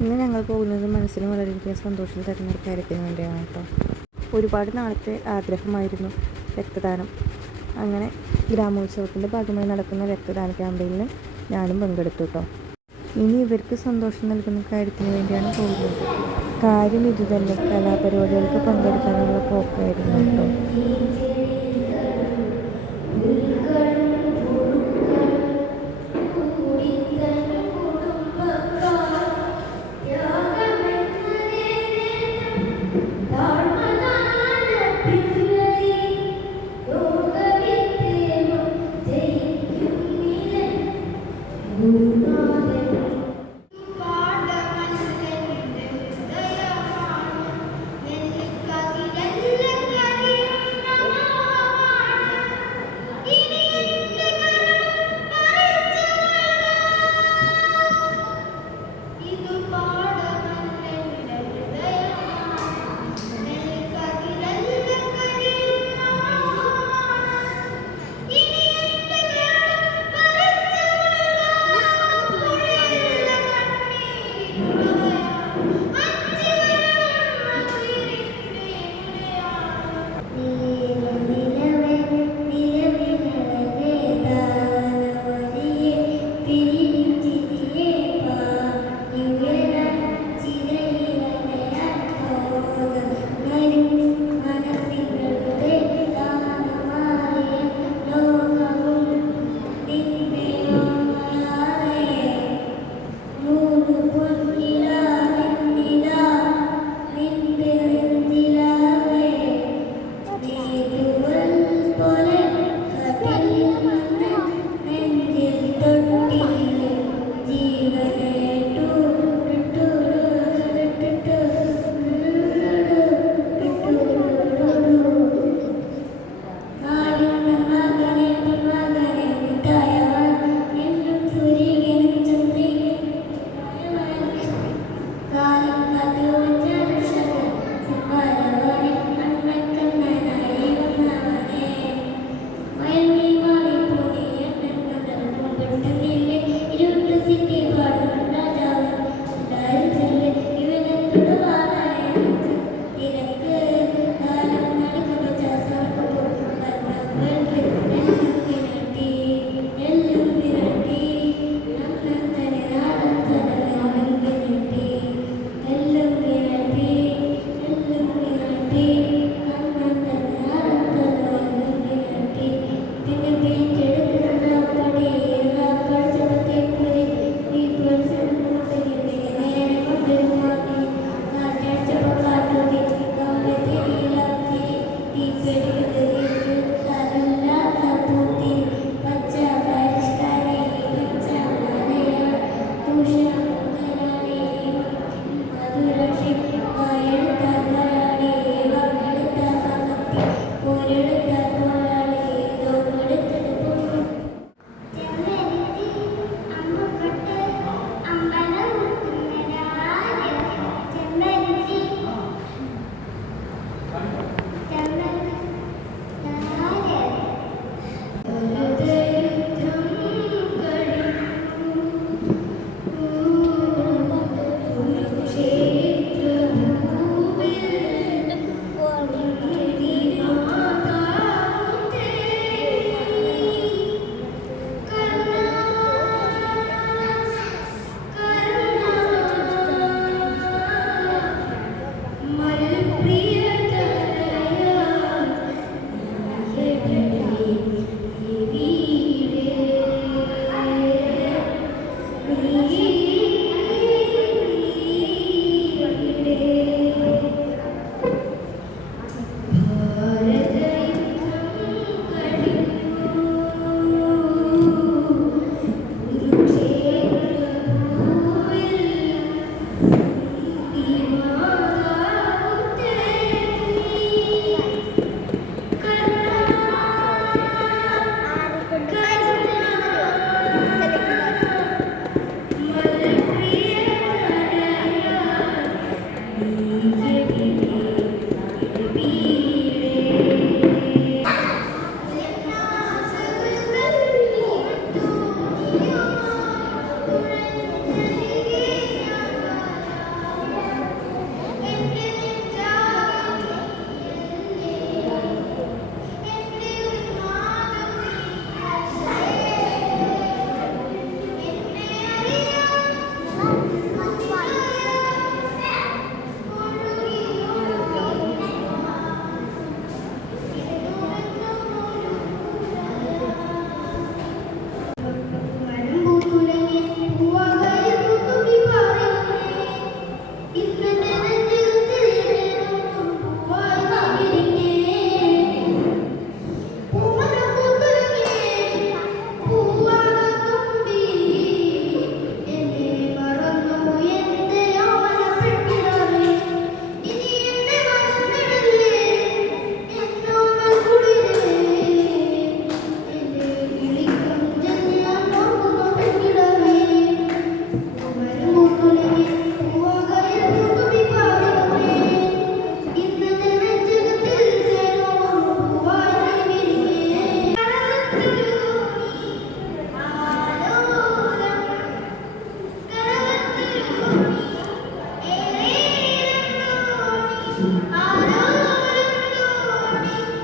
ഇന്ന് ഞങ്ങൾ പോകുന്നത് മനസ്സിന് വളരെയധികം സന്തോഷം തരുന്ന ഒരു കാര്യത്തിന് വേണ്ടിയാണ് കേട്ടോ. ഒരുപാട് നാളത്തെ ആഗ്രഹമായിരുന്നു രക്തദാനം. അങ്ങനെ ഗ്രാമോത്സവത്തിന്റെ ഭാഗമായി നടക്കുന്ന രക്തദാന ക്യാമ്പയിനിൽ ഞാനും പങ്കെടുത്തു കേട്ടോ. ഇനി ഇവർക്ക് സന്തോഷം നൽകുന്ന കാര്യത്തിന് വേണ്ടിയാണ് പോകുന്നത്. കാര്യം ഇതുതന്നെ കലാപരിപാടികൾക്ക് പങ്കെടുക്കാനുള്ള പോക്കായിരുന്നു കേട്ടോ.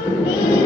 Música